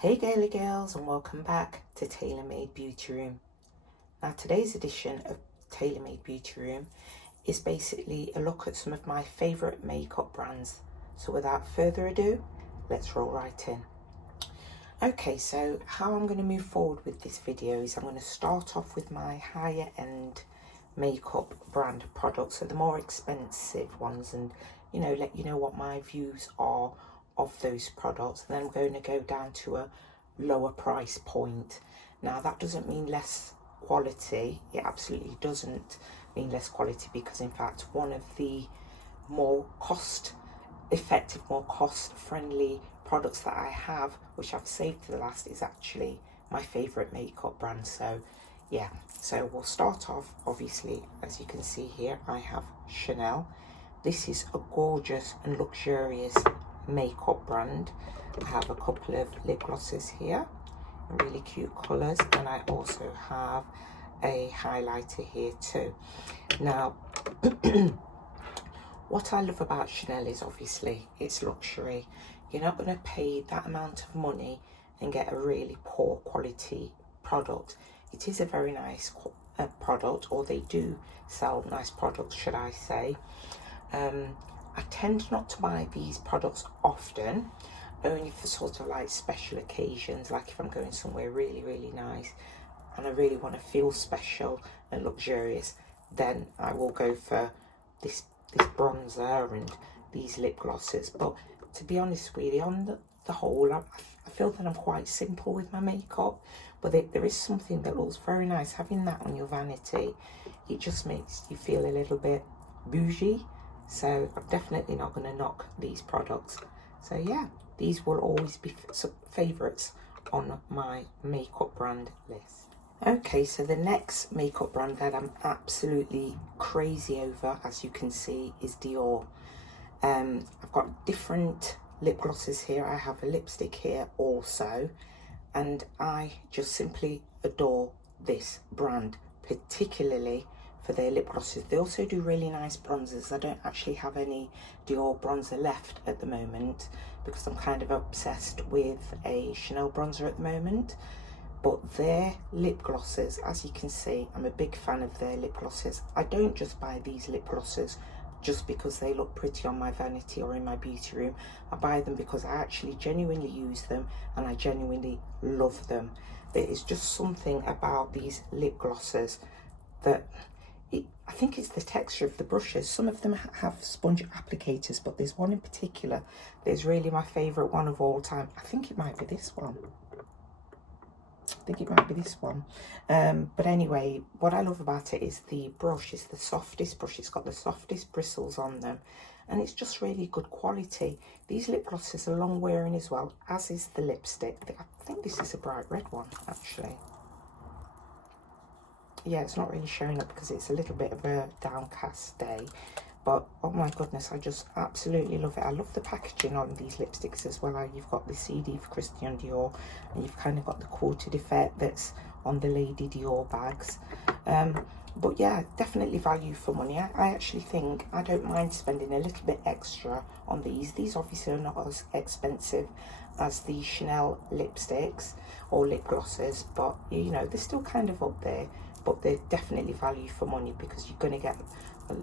Hey girly girls, and welcome back to Tailor Made Beauty Room. Now today's edition of Tailor Made Beauty Room is basically a look at some of my favourite makeup brands. So without further ado, let's roll right in. Okay, so how I'm going to move forward with this video is I'm going to start off with my higher end makeup brand products, so the more expensive ones, and let you know what my views are of those products. And then I'm going to go down to a lower price point. Now that doesn't mean less quality. It absolutely doesn't mean less quality, because in fact one of the more cost effective, more cost friendly products that I have, which I've saved to the last, is actually my favorite makeup brand. So yeah, so we'll start off, obviously, as you can see here, I have Chanel. This is a gorgeous and luxurious makeup brand. I have a couple of lip glosses here in really cute colours, and I also have a highlighter here too. Now what I love about Chanel is obviously it's luxury. You're not going to pay that amount of money and get a really poor quality product. It is a very nice product, or they do sell nice products, should I say. I tend not to buy these products often, only for sort of like special occasions, like if I'm going somewhere really, really nice and I really want to feel special and luxurious, then I will go for this bronzer and these lip glosses. But to be honest with you, on the whole, I feel that I'm quite simple with my makeup, but there is something that looks very nice. Having that on your vanity, it just makes you feel a little bit bougie. So I'm definitely not going to knock these products. So yeah, these will always be favourites on my makeup brand list. Okay, so the next makeup brand that I'm absolutely crazy over, as you can see, is Dior. I've got different lip glosses here. I have a lipstick here also, and I just simply adore this brand, particularly for their lip glosses. They also do really nice bronzers. I don't actually have any Dior bronzer left at the moment because I'm kind of obsessed with a Chanel bronzer at the moment. But their lip glosses, as you can see, I'm a big fan of their lip glosses. I don't just buy these lip glosses just because they look pretty on my vanity or in my beauty room. I buy them because I actually genuinely use them and I genuinely love them. There is just something about these lip glosses that I think it's the texture of the brushes. Some of them have sponge applicators, but there's one in particular that is really my favourite one of all time. I think it might be this one. But anyway, what I love about it is the brush is the softest brush. It's got the softest bristles on them, and it's just really good quality. These lip glosses are long wearing as well, as is the lipstick. I think this is a bright red one, actually. Yeah, it's not really showing up because it's a little bit of a downcast day, but oh my goodness, I just absolutely love it. I love the packaging on these lipsticks as well. You've got the CD for Christian Dior, and you've kind of got the quoted effect that's on the Lady Dior bags. But yeah, definitely value for money. I actually think I don't mind spending a little bit extra on these. These obviously are not as expensive as the Chanel lipsticks or lip glosses, but you know, they're still kind of up there. But they're definitely value for money because you're going to get a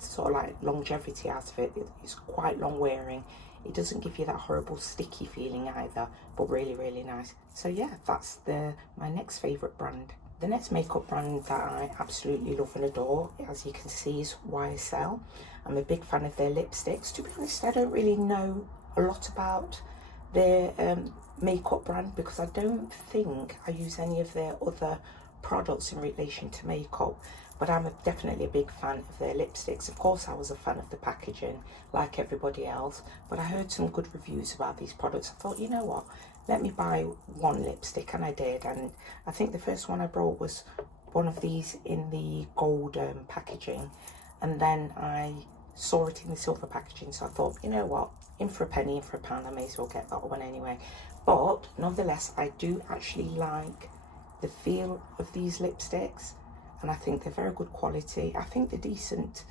sort of like longevity out of it. It's quite long wearing. It doesn't give you that horrible sticky feeling either, but really, really nice. So yeah, that's my next favourite brand. The next makeup brand that I absolutely love and adore, as you can see, is YSL. I'm a big fan of their lipsticks. To be honest, I don't really know a lot about their makeup brand because I don't think I use any of their other products in relation to makeup, but I'm definitely a big fan of their lipsticks. Of course, I was a fan of the packaging like everybody else, but I heard some good reviews about these products. I thought, you know what, let me buy one lipstick, and I did. And I think the first one I brought was one of these in the gold packaging, and then I saw it in the silver packaging, so I thought, you know what, in for a penny, in for a pound, I may as well get that one anyway. But nonetheless, I do actually like the feel of these lipsticks, and I think they're very good quality. I think they're decent.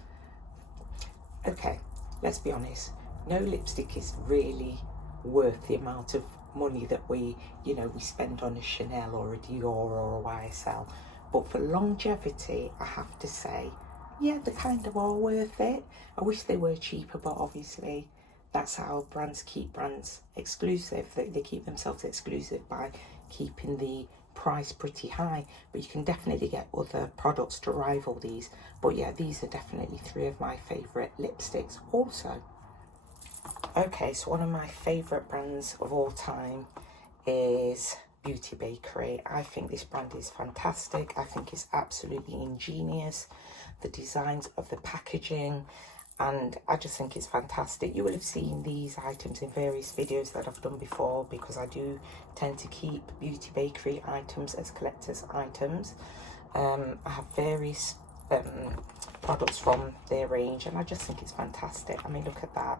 Okay, let's be honest, no lipstick is really worth the amount of money that we, you know, we spend on a Chanel or a Dior or a YSL. But for longevity, I have to say, yeah, they kind of are worth it. I wish they were cheaper, but obviously that's how brands keep brands exclusive. They keep themselves exclusive by keeping the price pretty high, but you can definitely get other products to rival these. But yeah, these are definitely 3 of my favorite lipsticks also. Okay, so one of my favorite brands of all time is Beauty Bakery. I think this brand is fantastic. I think it's absolutely ingenious, the designs of the packaging, and I just think it's fantastic. You will have seen these items in various videos that I've done before, because I do tend to keep Beauty Bakery items as collector's items. I have various products from their range, and I just think it's fantastic. I mean, look at that.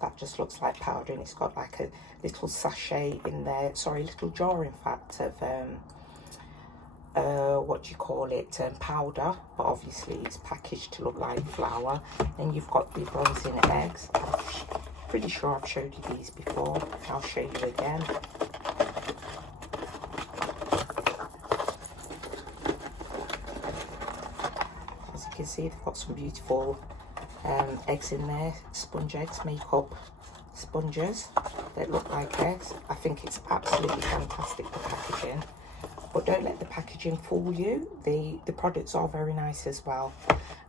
That just looks like powder, and it's got like a little sachet in there, sorry, little jar in fact, of what do you call it, powder, but obviously it's packaged to look like flour. Then you've got the bronzing eggs. I'm pretty sure I've showed you these before. I'll show you again. As you can see, they've got some beautiful eggs in there, sponge eggs, makeup sponges that look like eggs. I think it's absolutely fantastic, the packaging. But don't let the packaging fool you. The products are very nice as well.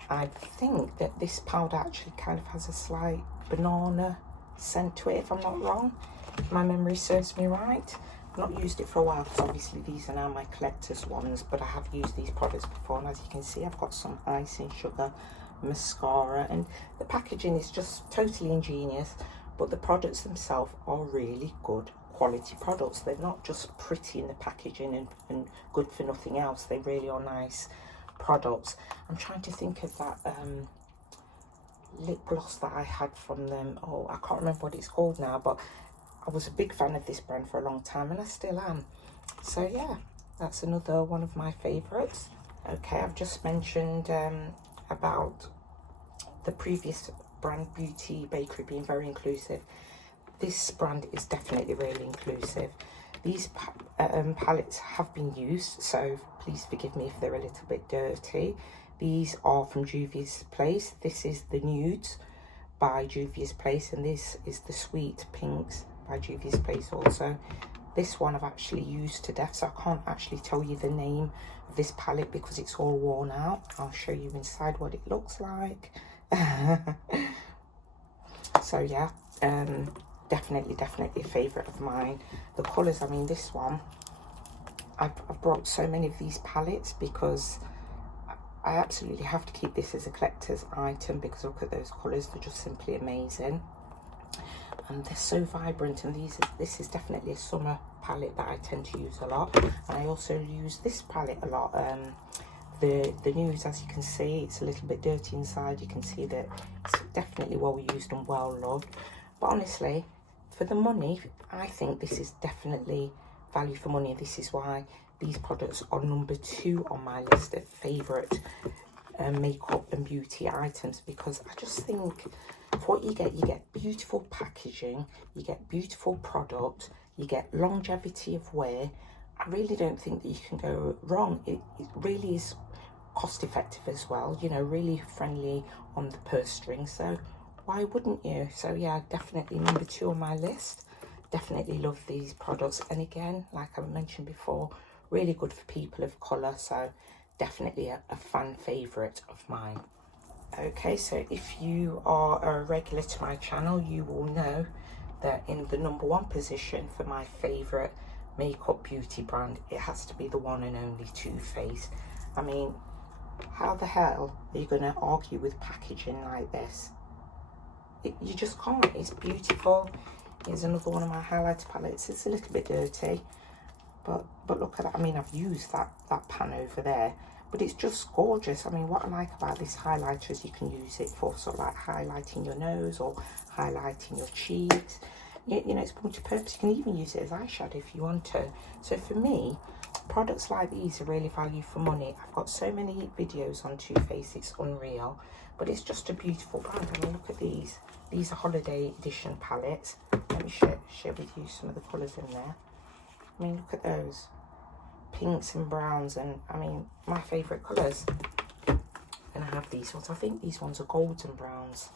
I think that this powder actually kind of has a slight banana scent to it, if I'm not wrong. If my memory serves me right. I've not used it for a while, because obviously these are now my collector's ones, but I have used these products before, and as you can see, I've got some icing sugar mascara, and the packaging is just totally ingenious, but the products themselves are really good quality products. They're not just pretty in the packaging and good for nothing else. They really are nice products. I'm trying to think of that lip gloss that I had from them. Oh, I can't remember what it's called now, but I was a big fan of this brand for a long time, and I still am. So yeah, that's another one of my favorites. Okay, I've just mentioned about the previous brand, Beauty Bakery, being very inclusive. This brand is definitely really inclusive. These palettes have been used, so please forgive me if they're a little bit dirty. These are from Juvia's Place. This is the Nudes by Juvia's Place, and this is the Sweet Pinks by Juvia's Place also. This one I've actually used to death, so I can't actually tell you the name of this palette because it's all worn out. I'll show you inside what it looks like. So yeah, definitely a favourite of mine. The colours, I mean, this one, I've brought so many of these palettes because I absolutely have to keep this as a collector's item, because look at those colours, they're just simply amazing. And they're so vibrant, and this is definitely a summer palette that I tend to use a lot. And I also use this palette a lot. The Nudes, as you can see, it's a little bit dirty inside. You can see that it's definitely well used and well loved. But honestly, for the money, I think this is definitely value for money. This is why these products are number 2 on my list of favourite makeup and beauty items, because I just think for what you get beautiful packaging, you get beautiful product, you get longevity of wear. I really don't think that you can go wrong. It really is cost effective as well, you know, really friendly on the purse string, so why wouldn't you? So yeah, definitely number 2 on my list. Definitely love these products, and again, like I mentioned before, really good for people of colour, so definitely a fan favourite of mine. Okay, so if you are a regular to my channel, you will know that in the number 1 position for my favourite makeup beauty brand, it has to be the one and only Too Faced. I mean, how the hell are you going to argue with packaging like this? You just can't. It's beautiful. Here's another one of my highlighter palettes. It's a little bit dirty, but look at that. I mean, I've used that pan over there, but it's just gorgeous. I mean, what I like about this highlighter is you can use it for sort of like highlighting your nose or highlighting your cheeks. You know, it's multi-purpose. You can even use it as eyeshadow if you want to. So for me, products like these are really value for money. I've got so many videos on Too Faced, it's unreal. But it's just a beautiful brand. I mean, look at these. These are holiday edition palettes. Let me share with you some of the colours in there. I mean, look at those. Pinks and browns, and I mean, my favourite colours. And I have these ones. I think these ones are golds and browns.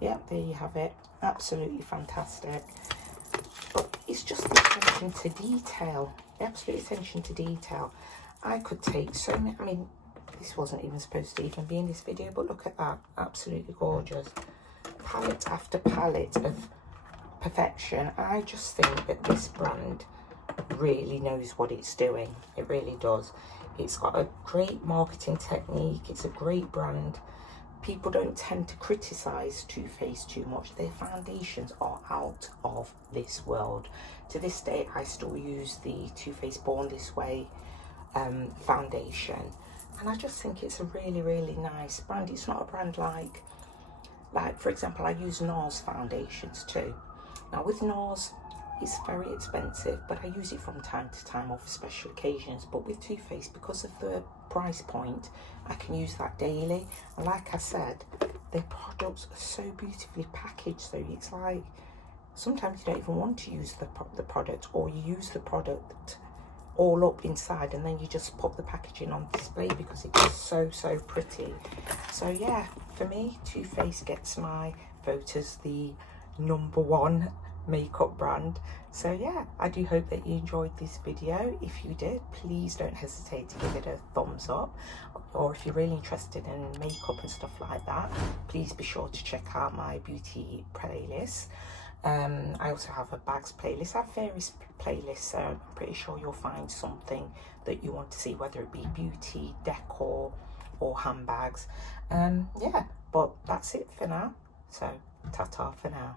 Yep, there you have it. Absolutely fantastic. But it's just the attention to detail. The absolute attention to detail. I could take so many, I mean, this wasn't even supposed to even be in this video, but look at that. Absolutely gorgeous. Palette after palette of perfection. I just think that this brand really knows what it's doing. It really does. It's got a great marketing technique. It's a great brand. People don't tend to criticize Too Faced too much. Their foundations are out of this world. To this day, I still use the Too Faced Born This Way foundation, and I just think it's a really, really nice brand. It's not a brand like for example, I use NARS foundations too. Now with NARS, it's very expensive, but I use it from time to time or for special occasions. But with Too Faced, because of the price point, I can use that daily. And like I said, their products are so beautifully packaged, so it's like sometimes you don't even want to use the product, or you use the product all up inside and then you just put the packaging on display because it's so pretty. So yeah, for me, Too Faced gets my vote as the #1 makeup brand. So yeah, I do hope that you enjoyed this video. If you did, please don't hesitate to give it a thumbs up, or if you're really interested in makeup and stuff like that, please be sure to check out my beauty playlist. I also have a bags playlist. I have various playlists, so I'm pretty sure you'll find something that you want to see, whether it be beauty, decor, or handbags. Yeah, but that's it for now. So ta-ta for now.